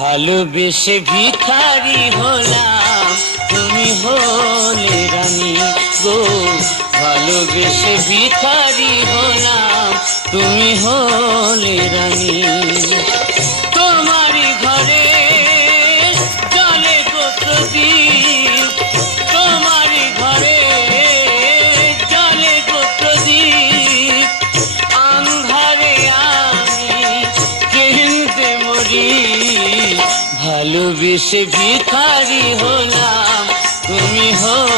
ভালোবেসে ভিখারি হলাম, তুমি হলে রানী গো। ভালোবেসে ভিখারি হলাম, তুমি হলে রানী। তোমারই ঘরে জলে গো প্রদীপ, তোমারই ঘরে জলে গো প্রদীপ। আন্ধারে আমি কেঁদে মরি, ভালোবেসে ভিখারি হলাম, তুমি